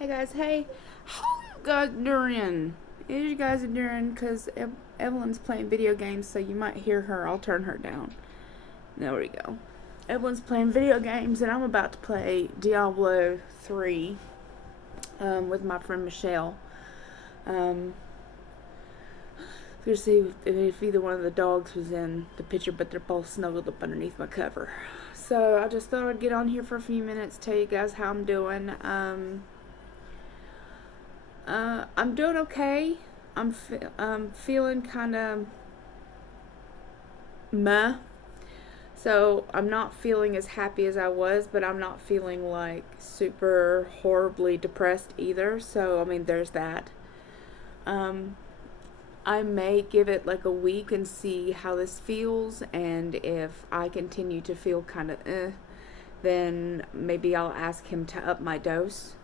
Hey guys, hey, how you guys doing? Is you guys doing? Cause Evelyn's playing video games, so you might hear her. I'll turn her down. There we go. Evelyn's playing video games, and I'm about to play Diablo 3 with my friend Michelle. You see if either one of the dogs was in the picture, but they're both snuggled up underneath my cover. So I just thought I'd get on here for a few minutes, tell you guys how I'm doing. I'm doing okay. I'm feeling kind of meh. So I'm not feeling as happy as I was, but I'm not feeling like super horribly depressed either. So I mean, there's that. I may give it like a week and see how this feels, and if I continue to feel kind of then maybe I'll ask him to up my dose.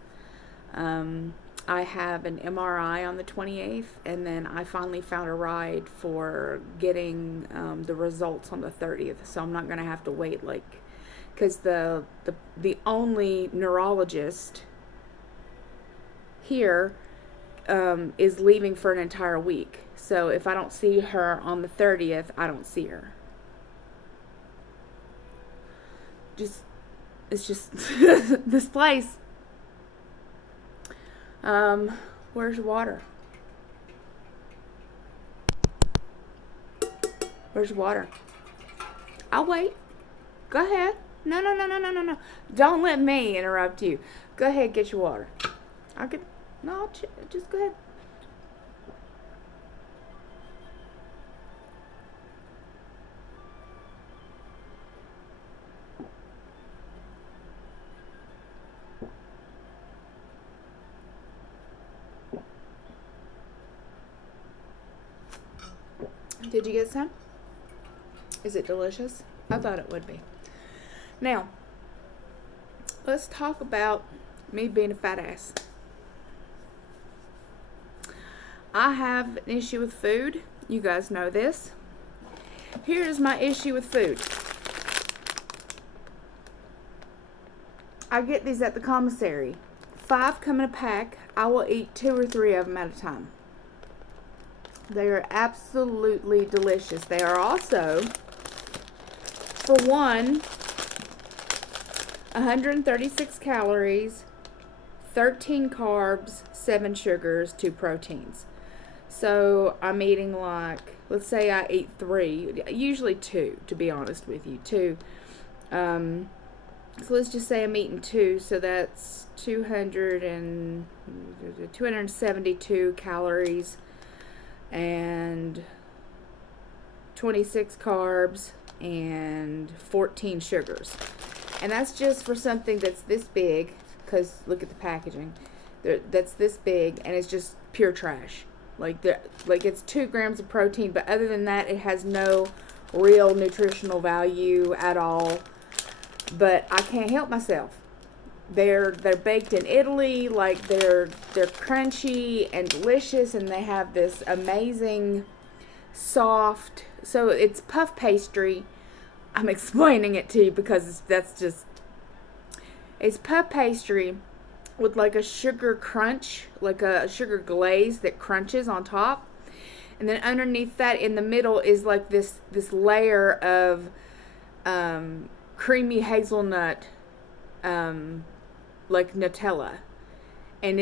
I have an MRI on the 28th, and then I finally found a ride for getting the results on the 30th. So I'm not going to have to wait, like, because the only neurologist here is leaving for an entire week. So if I don't see her on the 30th, I don't see her. It's just this place. Where's water? Where's water? I'll wait. Go ahead. No. Don't let me interrupt you. Go ahead, get your water. Just go ahead. Did you get some? Is it delicious? I thought it would be. Now, let's talk about me being a fat ass. I have an issue with food. You guys know this. Here's my issue with food. I get these at the commissary. 5 come in a pack. I will eat 2 or 3 of them at a time. They are absolutely delicious. They are also, for one, 136 calories, 13 carbs, 7 sugars, 2 proteins. So I'm eating like, let's say I eat 3, usually 2, to be honest with you, 2. So let's just say I'm eating 2, so that's 272 calories and 26 carbs and 14 sugars. And that's just for something that's this big, because look at the packaging. That's this big, and it's just pure trash. Like it's 2 grams of protein, but other than that, it has no real nutritional value at all. But I can't help myself. They're baked in Italy, like they're crunchy and delicious, and they have this amazing soft. So it's puff pastry. I'm explaining it to you because it's puff pastry with like a sugar crunch, like a sugar glaze that crunches on top, and then underneath that, in the middle, is like this layer of creamy hazelnut, like Nutella, and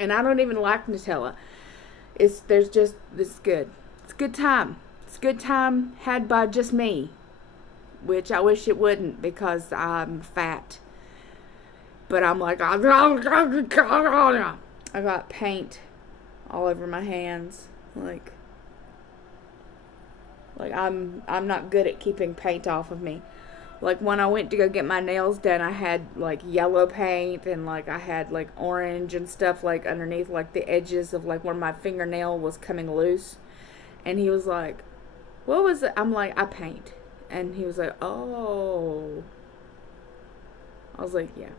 I don't even like Nutella. There's just this good. It's good time. It's good time had by just me, which I wish it wouldn't because I'm fat. But I'm like, I got paint all over my hands, like I'm not good at keeping paint off of me. Like when I went to go get my nails done, I had like yellow paint, and like I had like orange and stuff like underneath, like the edges of like where my fingernail was coming loose. And he was like, what was it? I'm like, I paint. And he was like, oh. I was like, yeah.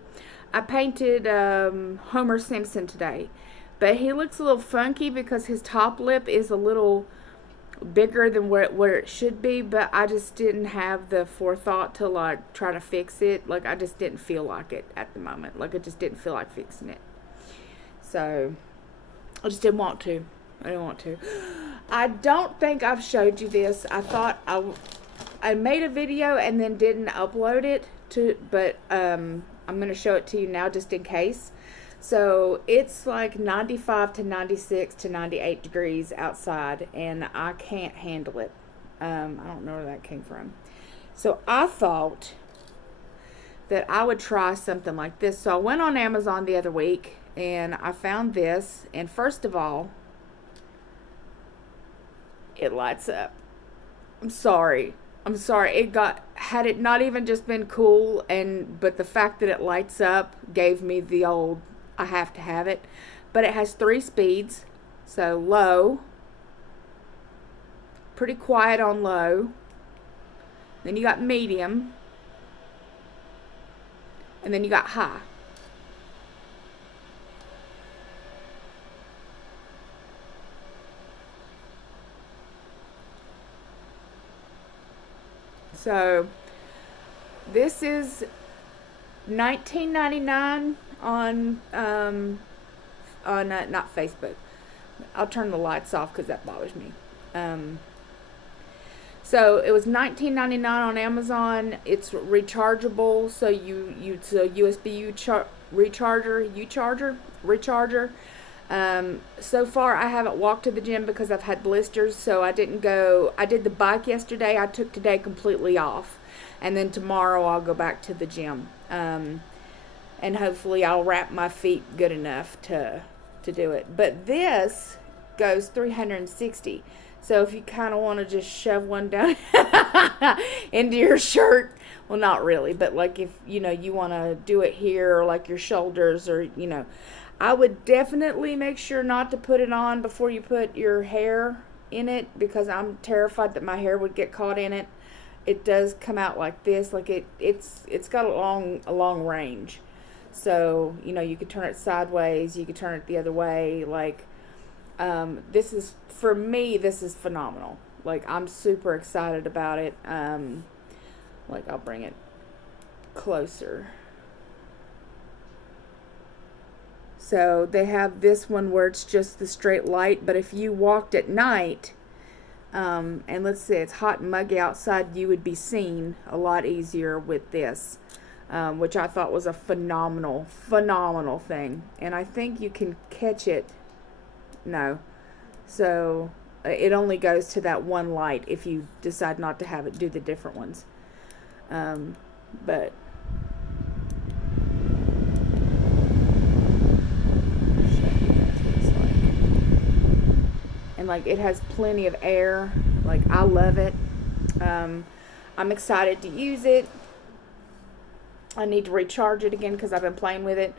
I painted Homer Simpson today. But he looks a little funky because his top lip is a little bigger than where it should be, but I just didn't have the forethought to like try to fix it. Like I just didn't feel like it at the moment. Like I just didn't feel like fixing it. So I just didn't want to. I didn't want to. I don't think I've showed you this. I thought I made a video and then didn't upload it but I'm going to show it to you now just in case. So it's like 95 to 96 to 98 degrees outside, and I can't handle it. I don't know where that came from. So I thought that I would try something like this. So I went on Amazon the other week and I found this, and first of all, it lights up. I'm sorry. Had it not even just been cool, but the fact that it lights up gave me the old, I have to have it. But it has 3 speeds. So low, pretty quiet on low. Then you got medium. And then you got high. So this is $19.99 on not Facebook. I'll turn the lights off because that bothers me. So it was $19.99 on Amazon. It's rechargeable, so it's a USB recharger. So far I haven't walked to the gym because I've had blisters, so I didn't go. I did the bike yesterday. I took today completely off, and then tomorrow I'll go back to the gym. And hopefully I'll wrap my feet good enough to do it. But this goes 360. So if you kind of want to just shove one down into your shirt, well, not really, but like if you want to do it here, or like your shoulders, or I would definitely make sure not to put it on before you put your hair in it, because I'm terrified that my hair would get caught in it. It does come out like this, like it's got a long range. So, you could turn it sideways, you could turn it the other way. Like, this is, for me, this is phenomenal. Like, I'm super excited about it. Like, I'll bring it closer. So they have this one where it's just the straight light, but if you walked at night, and let's say it's hot and muggy outside, you would be seen a lot easier with this, which I thought was a phenomenal thing. And I think you can catch it. No. So it only goes to that one light if you decide not to have it do the different ones. But and like it has plenty of air. Like, I love it. I'm excited to use it. I need to recharge it again because I've been playing with it.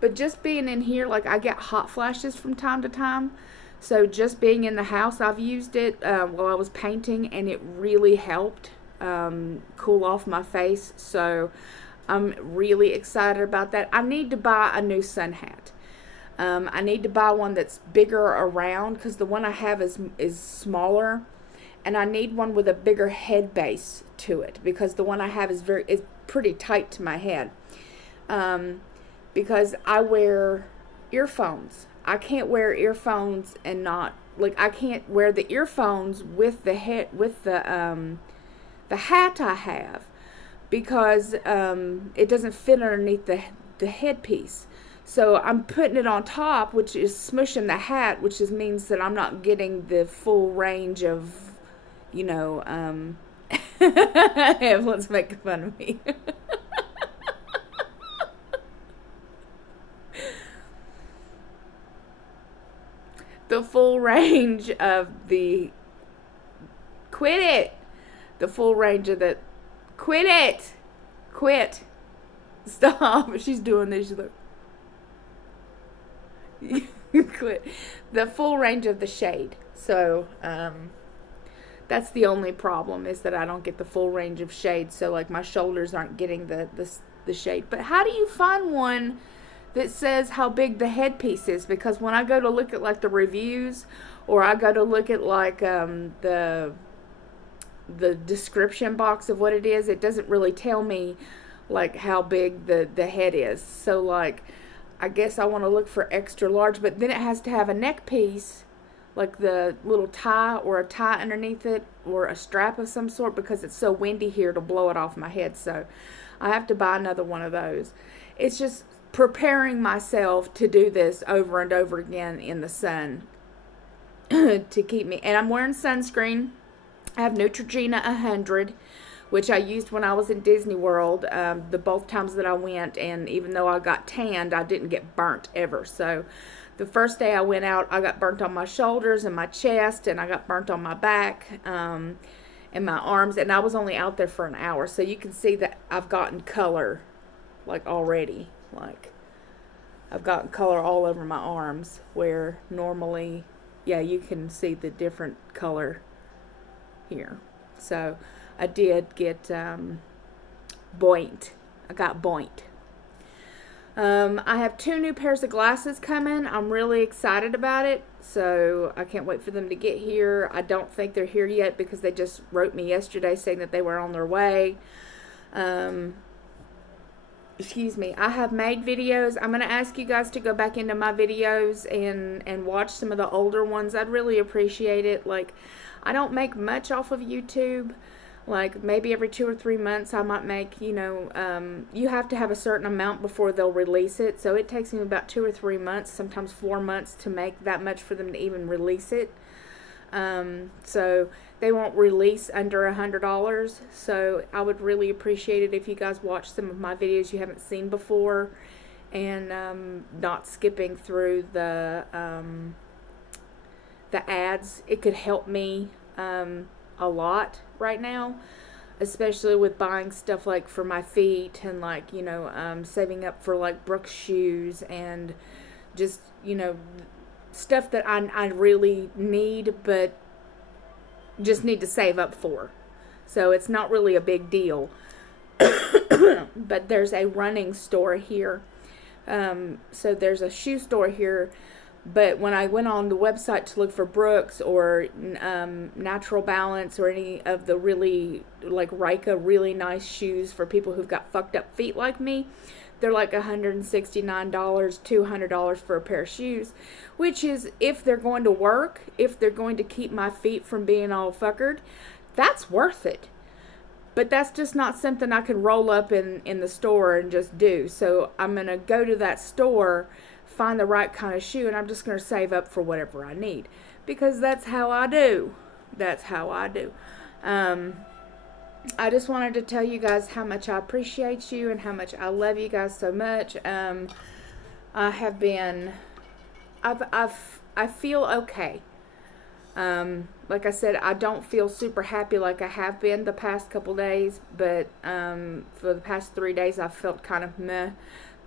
But just being in here, like, I get hot flashes from time to time. So just being in the house, I've used it while I was painting, and it really helped cool off my face. So I'm really excited about that. I need to buy a new sun hat. I need to buy one that's bigger around, because the one I have is smaller, and I need one with a bigger head base to it, because the one I have is pretty tight to my head. Because I wear earphones. I can't wear earphones and not, like, I can't wear the earphones with the hat I have, because it doesn't fit underneath the headpiece. So I'm putting it on top, which is smushing the hat, which means that I'm not getting the full range of, everyone's making fun of me. The full range of the, quit, stop, she's doing this, she's like, quit, the full range of the shade. So, that's the only problem, is that I don't get the full range of shade, so like my shoulders aren't getting the shade. But how do you find one that says how big the headpiece is? Because when I go to look at like the reviews or I go to look at like the description box of what it is, it doesn't really tell me like how big the head is. So like I guess I want to look for extra large, but then it has to have a neck piece, like the little tie or a tie underneath it, or a strap of some sort, because it's so windy here to blow it off my head. So I have to buy another one of those. It's just preparing myself to do this over and over again in the sun to keep me. And I'm wearing sunscreen. I have Neutrogena 100, which I used when I was in Disney World, the both times that I went, and even though I got tanned, I didn't get burnt ever. So the first day I went out, I got burnt on my shoulders and my chest, and I got burnt on my back and my arms, and I was only out there for an hour. So you can see that I've gotten color, like already. Like I've gotten color all over my arms, where normally, yeah, you can see the different color here. So I did get buoyant. I got buoyant. I have 2 new pairs of glasses coming. I'm really excited about it, so I can't wait for them to get here. I don't think they're here yet because they just wrote me yesterday saying that they were on their way. Excuse me. I have made videos. I'm going to ask you guys to go back into my videos and watch some of the older ones. I'd really appreciate it. Like, I don't make much off of YouTube. Like maybe every 2 or 3 months I might make, you have to have a certain amount before they'll release it. So it takes me about 2 or 3 months, sometimes 4 months to make that much for them to even release it. So they won't release under $100. So I would really appreciate it if you guys watch some of my videos you haven't seen before, and not skipping through the ads. It could help me a lot right now, especially with buying stuff like for my feet, and like saving up for like Brooks shoes, and just stuff that I really need, but just need to save up for. So it's not really a big deal. But there's a running store here, so there's a shoe store here. But when I went on the website to look for Brooks or Natural Balance or any of the really, like Rika, really nice shoes for people who've got fucked up feet like me, they're like $169, $200 for a pair of shoes, which is, if they're going to work, if they're going to keep my feet from being all fuckered, that's worth it. But that's just not something I can roll up in the store and just do. So I'm going to go to that store, find the right kind of shoe, and I'm just going to save up for whatever I need, because that's how I do. That's how I do. I just wanted to tell you guys how much I appreciate you and how much I love you guys so much. I have been, I feel okay. Like I said, I don't feel super happy like I have been the past couple days, but for the past 3 days I've felt kind of meh,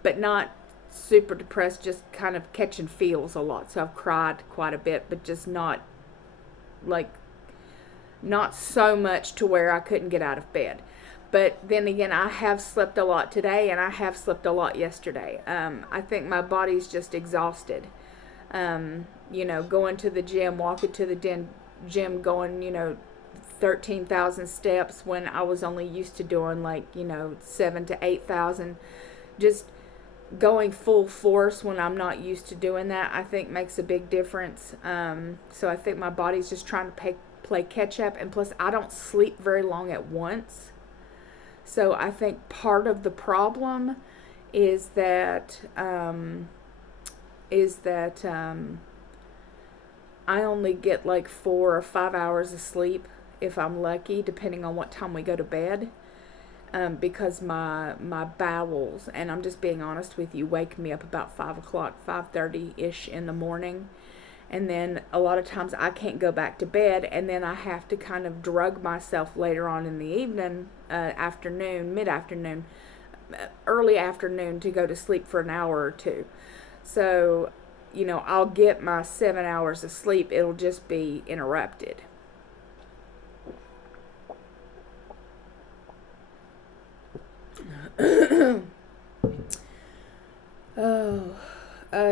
but not super depressed, just kind of catching feels a lot. So I've cried quite a bit, but just not so much to where I couldn't get out of bed. But then again, I have slept a lot today, and I have slept a lot yesterday. I think my body's just exhausted. Going to the gym, walking to the gym, going, 13,000 steps when I was only used to doing 7,000 to 8,000. Just going full force when I'm not used to doing that, I think makes a big difference. So I think my body's just trying to play catch up, and plus I don't sleep very long at once. So I think part of the problem is that I only get like 4 or 5 hours of sleep if I'm lucky, depending on what time we go to bed. Because my bowels, and I'm just being honest with you, wake me up about 5 o'clock, 5:30-ish in the morning. And then a lot of times I can't go back to bed, and then I have to kind of drug myself later on in the evening, afternoon, mid-afternoon, early afternoon, to go to sleep for an hour or two. So, I'll get my 7 hours of sleep. It'll just be interrupted.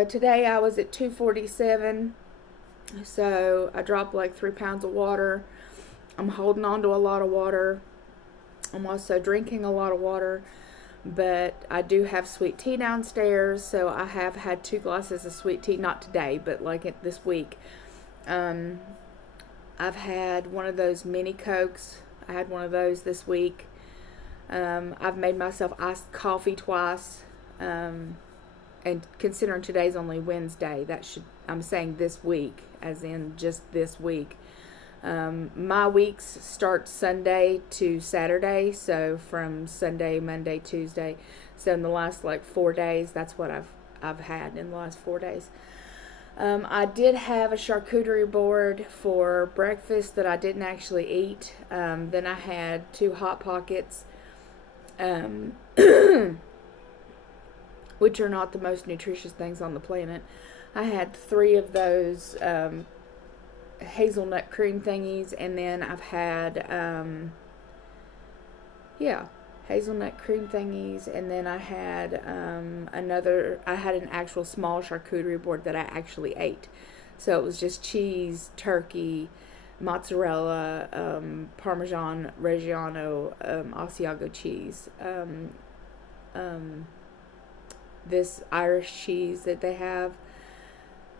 Today I was at 247. So I dropped like 3 pounds of water. I'm holding on to a lot of water. I'm also drinking a lot of water, but I do have sweet tea downstairs, so I have had 2 glasses of sweet tea, not today, but like this week. I've had one of those mini Cokes. I had one of those this week. I've made myself iced coffee twice. And considering today's only Wednesday, I'm saying this week, as in just this week. My weeks start Sunday to Saturday, so from Sunday, Monday, Tuesday. So in the last like 4 days, that's what I've had in the last 4 days. I did have a charcuterie board for breakfast that I didn't actually eat. Then I had 2 Hot Pockets, which are not the most nutritious things on the planet. I had 3 of those hazelnut cream thingies, and then I've had hazelnut cream thingies, and then I had I had an actual small charcuterie board that I actually ate. So it was just cheese, turkey, mozzarella, Parmesan Reggiano, Asiago cheese, this Irish cheese that they have,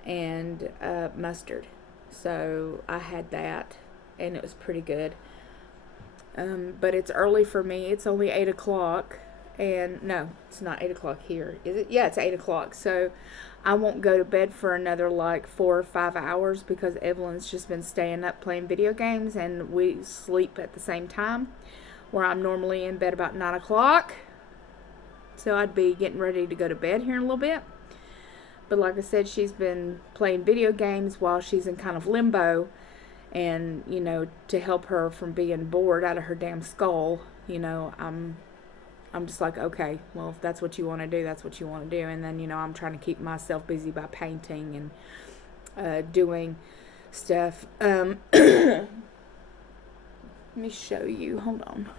and mustard. So I had that, and it was pretty good. But it's early for me. It's only 8 o'clock. And no, it's not 8 o'clock here. Is it? Yeah, it's 8 o'clock. So I won't go to bed for another like 4 or 5 hours because Evelyn's just been staying up playing video games, and we sleep at the same time, where I'm normally in bed about 9 o'clock. So I'd be getting ready to go to bed here in a little bit. But like I said, she's been playing video games while she's in kind of limbo. And, to help her from being bored out of her damn skull, I'm just like, okay, well, if that's what you want to do, that's what you want to do. And then, I'm trying to keep myself busy by painting and doing stuff. Let me show you. Hold on.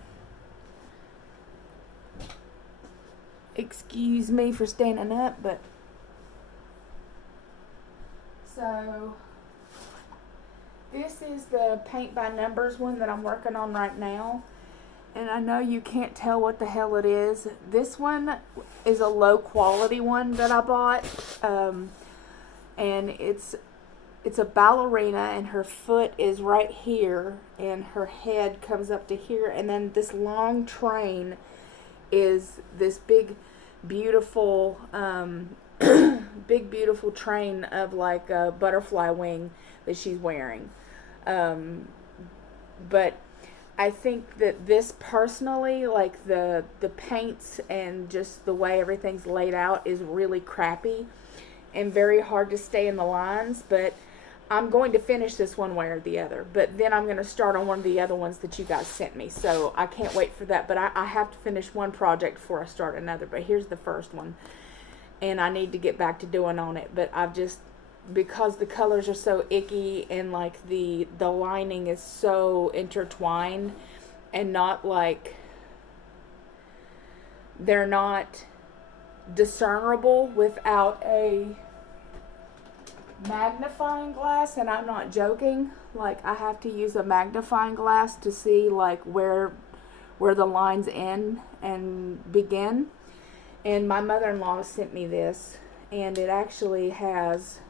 Excuse me for standing up, but... So... This is the paint by numbers one that I'm working on right now. And I know you can't tell what the hell it is. This one is a low quality one that I bought. And it's a ballerina, and her foot is right here, and her head comes up to here. And then this long train is this big, beautiful, beautiful train of like a butterfly wing that she's wearing. But I think that this personally, like the paints and just the way everything's laid out, is really crappy and very hard to stay in the lines. But I'm going to finish this one way or the other. But then I'm going to start on one of the other ones that you guys sent me. So I can't wait for that. But I have to finish one project before I start another. But here's the first one. And I need to get back to doing on it. But I've just... because the colors are so icky, and like the lining is so intertwined, and not like, they're not discernible without a magnifying glass. And I'm not joking, like I have to use a magnifying glass to see like where the lines end and begin. And my mother-in-law sent me this, and it actually has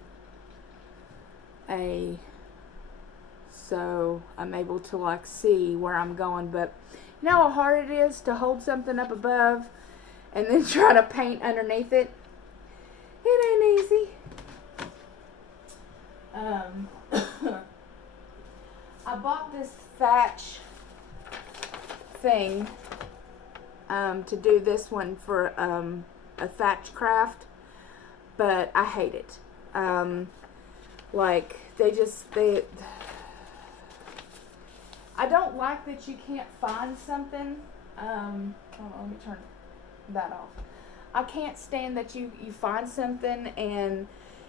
so I'm able to like see where I'm going. But you know how hard it is to hold something up above and then try to paint underneath it? It ain't easy. I bought this thatch thing to do this one for a thatch craft, but I hate it. Like, I don't like that you can't find something. Hold on, let me turn that off. I can't stand that you find something and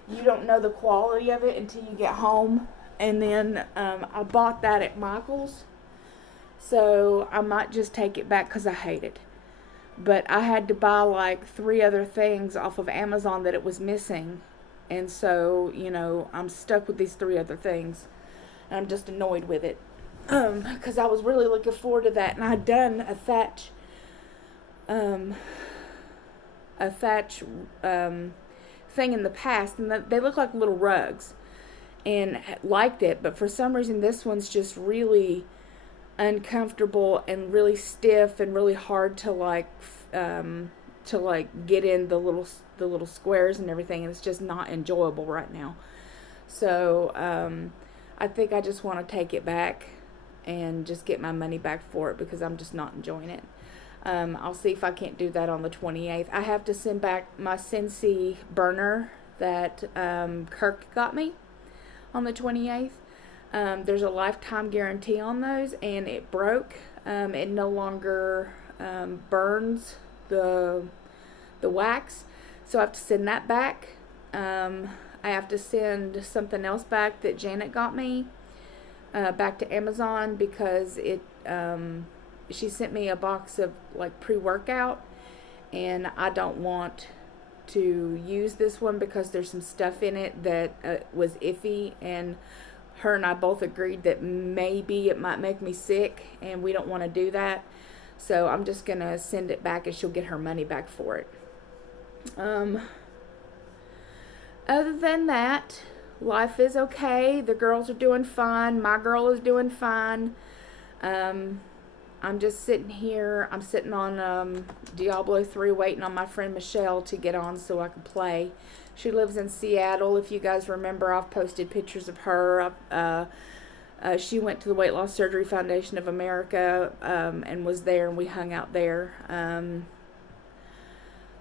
you don't know the quality of it until you get home. And then I bought that at Michael's, so I might just take it back because I hate it. But I had to buy like 3 other things off of Amazon that it was missing. And so, I'm stuck with these 3 other things. And I'm just annoyed with it. Because I was really looking forward to that. And I'd done a thatch thing in the past. And they look like little rugs. And liked it. But for some reason, this one's just really uncomfortable and really stiff and really hard to get in the little squares and everything, and it's just not enjoyable right now. So I think I just want to take it back and just get my money back for it, because I'm just not enjoying it. I'll see if I can't do that on the 28th. I have to send back my Scentsy burner that Kirk got me on the 28th. There's a lifetime guarantee on those, and it broke. It no longer burns the wax, so I have to send that back. I have to send something else back that Janet got me back to Amazon, because she sent me a box of like pre-workout, and I don't want to use this one because there's some stuff in it that was iffy, and her and I both agreed that maybe it might make me sick, and we don't want to do that. So I'm just going to send it back, and she'll get her money back for it. Other than that, life is okay. The girls are doing fine. My girl is doing fine. I'm just sitting here. I'm sitting on Diablo 3 waiting on my friend Michelle to get on so I can play. She lives in Seattle. If you guys remember, I've posted pictures of her. She went to the Weight Loss Surgery Foundation of America and was there, and we hung out there.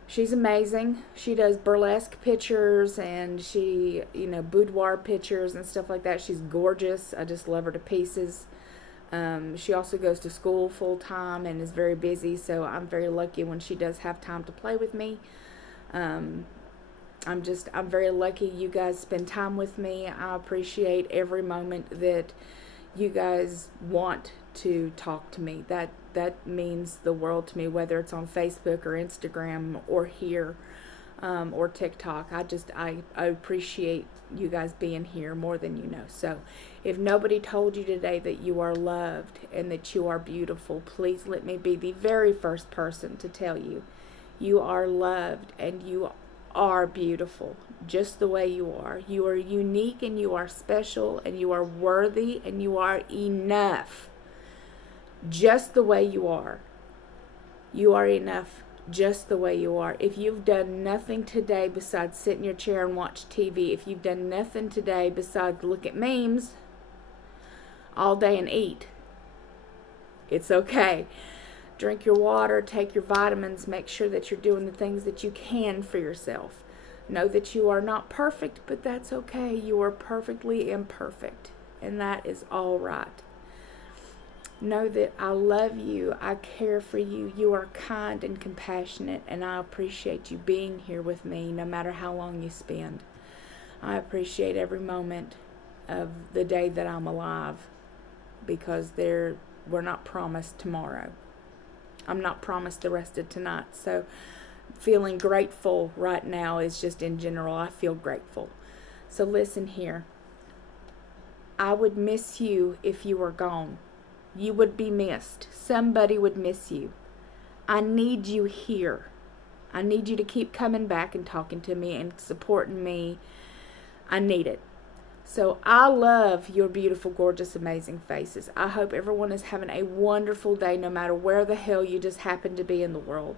She's amazing. She does burlesque pictures, and she, boudoir pictures and stuff like that. She's gorgeous. I just love her to pieces. She also goes to school full time and is very busy, so I'm very lucky when she does have time to play with me. I'm very lucky you guys spend time with me. I appreciate every moment that you guys want to talk to me. That means the world to me, whether it's on Facebook or Instagram or here or TikTok. I appreciate you guys being here more than you know. So if nobody told you today that you are loved and that you are beautiful, please let me be the very first person to tell you you are loved and you are beautiful just the way you are. You are unique and you are special and you are worthy and you are enough just the way you are. You are enough just the way you are. If you've done nothing today besides sit in your chair and watch TV, if you've done nothing today besides look at memes all day and eat, it's okay. Drink your water, take your vitamins, make sure that you're doing the things that you can for yourself. Know that you are not perfect, but that's okay. You are perfectly imperfect, and that is all right. Know that I love you, I care for you, you are kind and compassionate, and I appreciate you being here with me no matter how long you spend. I appreciate every moment of the day that I'm alive, because we're not promised tomorrow. I'm not promised the rest of tonight. So feeling grateful right now is just in general. I feel grateful. So listen here. I would miss you if you were gone. You would be missed. Somebody would miss you. I need you here. I need you to keep coming back and talking to me and supporting me. I need it. So I love your beautiful, gorgeous, amazing faces. I hope everyone is having a wonderful day no matter where the hell you just happen to be in the world.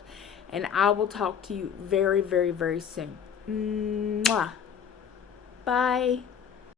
And I will talk to you very, very, very soon. Mwah. Bye.